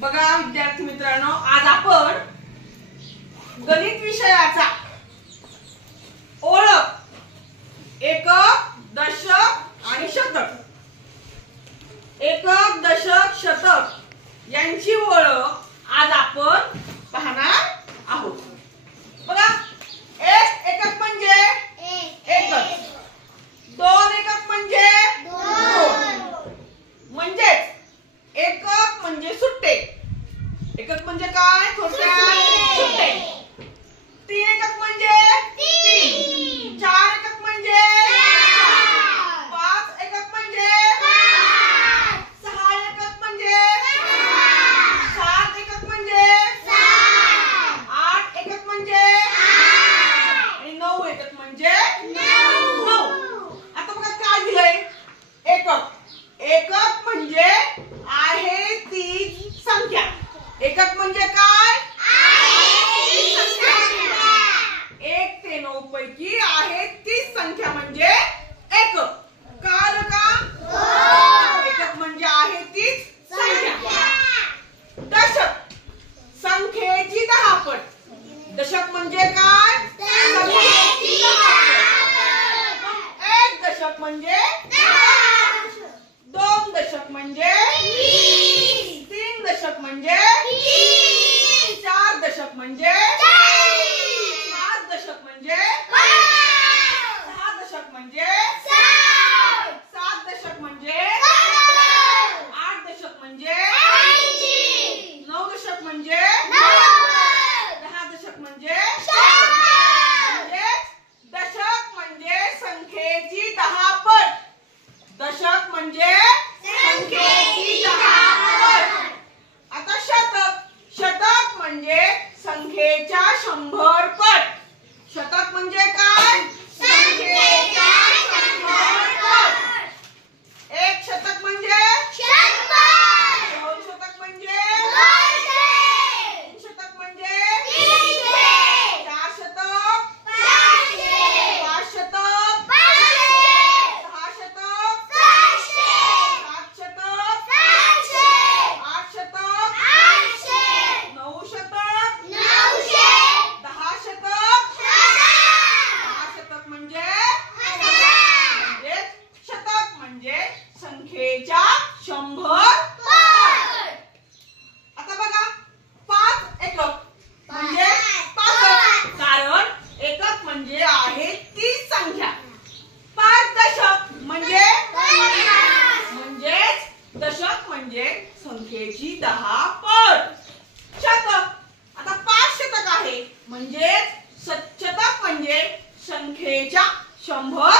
बघा विद्यार्थी मित्रांनो, आज आपण गणित विषयाचा ओळख, एकक, दशक आणि शतक, एकक, दशक, शतक यांची ओळख आज आपण पाहणार आहोत। बघा, एक एकक म्हणजे एकच, दोन एकक म्हणजे दोन, म्हणजेच एकक म्हणजे सुट्टे। एकक म्हणजे काय? थोडक्यात सुट्टे। तीन एकक म्हणजे तीन, चार एकक म्हणजे चार, पाच एकक म्हणजे पाच, सहा एकक म्हणजे सहा, सात एकक म्हणजे सात, आठ एकक म्हणजे आठ आणि नऊ एकक म्हणजे नऊ। आता बघा काय दिलंय? एकक। एकक म्हणजे आहे ती संख्या। एकक म्हणजे काय? आहे ती संख्या। 1 ते 9 पैकी आहे तीच संख्या म्हणजे एकक। कळलं का? हो। एकक म्हणजे आहे तीच संख्या। दशक, संख्येची 10 पट। दशक म्हणजे काय? संख्येची 10 पट। एक दशक म्हणजे 10, दोन दशक म्हणजे 20, तीन दशक म्हणजे 30, चार दशक म्हणजे 40, पाच दशक म्हणजे 50, सहा दशक म्हणजे 60, सात दशक म्हणजे 70, आठ दशक म्हणजे 80, नऊ दशक म्हणजे 90, दहा दशक म्हणजे 100। म्हणजे दशक म्हणजे संख्येची 10 पट। दशक म्हणजे संख्येची 10 पट। आता शतक, शतक म्हणजे संख्येच्या 100 पट। शतक म्हणजे काय? संख्येच्या 100 पट। एक शतक म्हणजे 100, दोन शतक म्हणजे 200, तीन शतक म्हणजे 300, चार शतक 400, पाच शतक 500, सहा शतक 600, सात शतक 700, आठ शतक 800, नऊ शतक 900, दहा शतक 1000, दहा शतक म्हणजे 1000। म्हणजे शतक म्हणजे संख्येच्या 100 पट। आता बघा, पाच एकक म्हणजे पाच, कारण एकक म्हणजे आहे ती संख्या। पाच दशक म्हणजे म्हणजेच दशक म्हणजे संख्येची 10 पट। शतक, आता 5 शतक आहे म्हणजेच शतक म्हणजे संख्येच्या 100